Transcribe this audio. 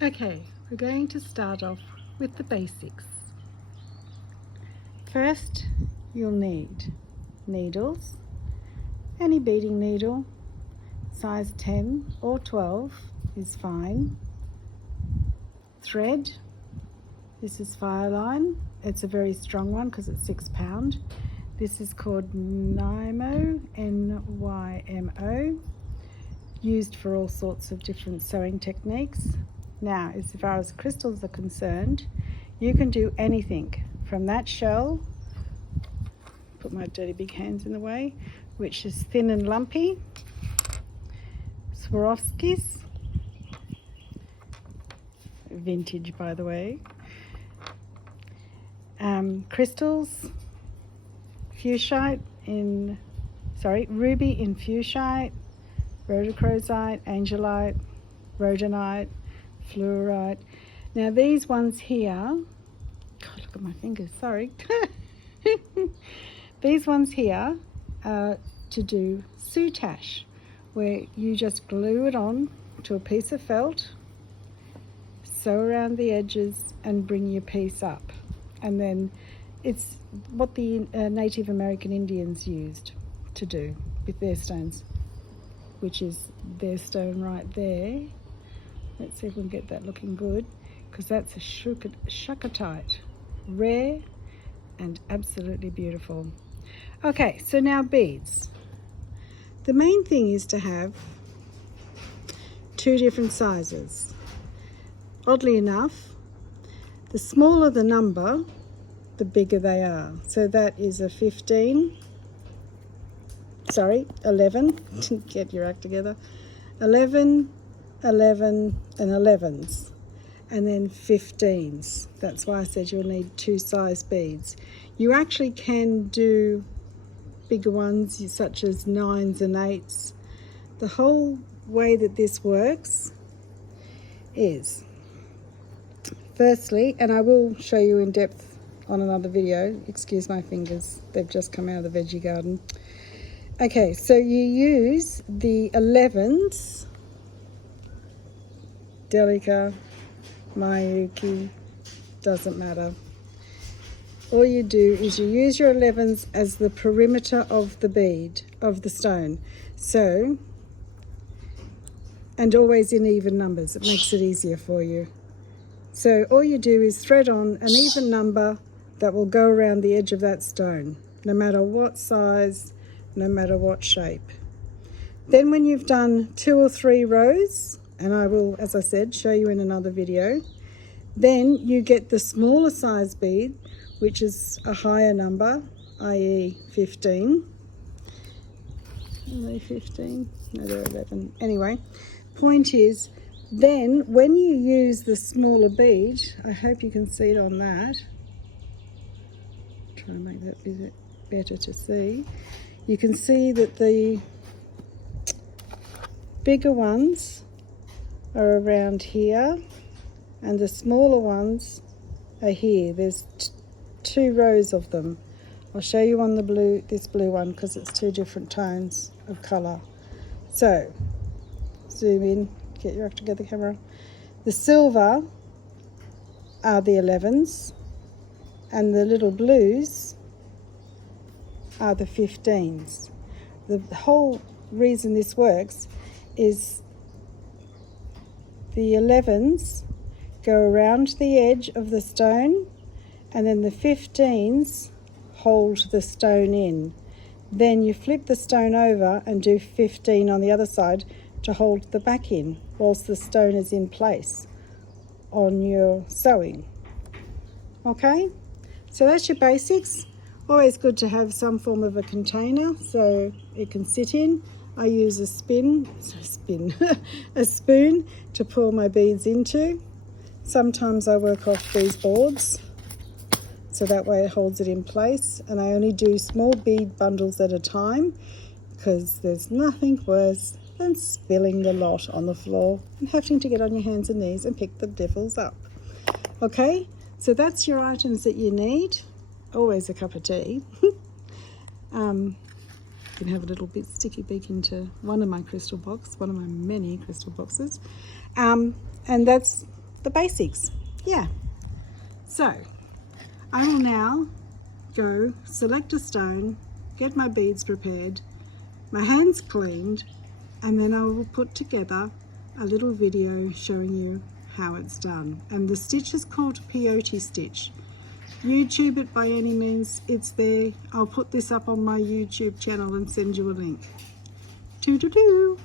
Okay, we're going to start off with the basics. First, you'll need needles, any beading needle, size 10 or 12 is fine. Thread, this is Fireline. It's a very strong one because it's 6 pound. This is called Nymo, N-Y-M-O, used for all sorts of different sewing techniques. Now, as far as crystals are concerned, you can do anything from that shell, put my dirty big hands in the way, which is thin and lumpy, Swarovskis, vintage by the way, crystals, ruby in fuchsite, rhodochrosite, angelite, rhodonite, fluorite. Now these ones here, God, look at my fingers, sorry. These ones here are to do soutache, where you just glue it on to a piece of felt, sew around the edges and bring your piece up. And then it's what the Native American Indians used to do with their stones, which is their stone right there. Let's see if we can get that looking good, because that's a shakatite, rare and absolutely beautiful. Okay, so now beads. The main thing is to have 2 different sizes. Oddly enough, the smaller the number, the bigger they are. So that is a 11, get your act together, 11, 11 and 11s, and then 15s. That's why I said you'll need 2 size beads. You actually can do bigger ones such as 9s and 8s. The whole way that this works is, firstly, and I will show you in depth on another video, excuse my fingers, they've just come out of the veggie garden. Okay, so you use the 11s, Delica, Mayuki, doesn't matter. All you do is you use your 11s as the perimeter of the bead, of the stone. So, and always in even numbers, it makes it easier for you. So all you do is thread on an even number that will go around the edge of that stone, no matter what size, no matter what shape. Then when you've done 2 or 3 rows, and I will, as I said, show you in another video, then you get the smaller size bead, which is a higher number, i.e. 15. Are they 15? No, they're 11. Anyway, point is, then when you use the smaller bead, I hope you can see it on that, try to make that a bit better to see, you can see that the bigger ones are around here and the smaller ones are here. There's 2 rows of them. I'll show you on the blue, this blue one, because it's 2 different tones of colour. So zoom in, get your act together, camera. The silver are the 11s and the little blues are the 15s. The whole reason this works is the 11s go around the edge of the stone and then the 15s hold the stone in. Then you flip the stone over and do 15 on the other side to hold the back in whilst the stone is in place on your sewing. Okay, so that's your basics. Always good to have some form of a container so it can sit in. I use a spoon to pour my beads into. Sometimes I work off these boards, so that way it holds it in place. And I only do small bead bundles at a time, because there's nothing worse than spilling the lot on the floor and having to get on your hands and knees and pick the devils up. Okay, so that's your items that you need. Always a cup of tea. You can have a little bit sticky beak into one of my crystal boxes, one of my many crystal boxes. And that's the basics. Yeah. So I will now go select a stone, get my beads prepared, my hands cleaned, and then I will put together a little video showing you how it's done. And the stitch is called peyote stitch. YouTube it by any means, it's there. I'll put this up on my YouTube channel and send you a link. Toodaloo!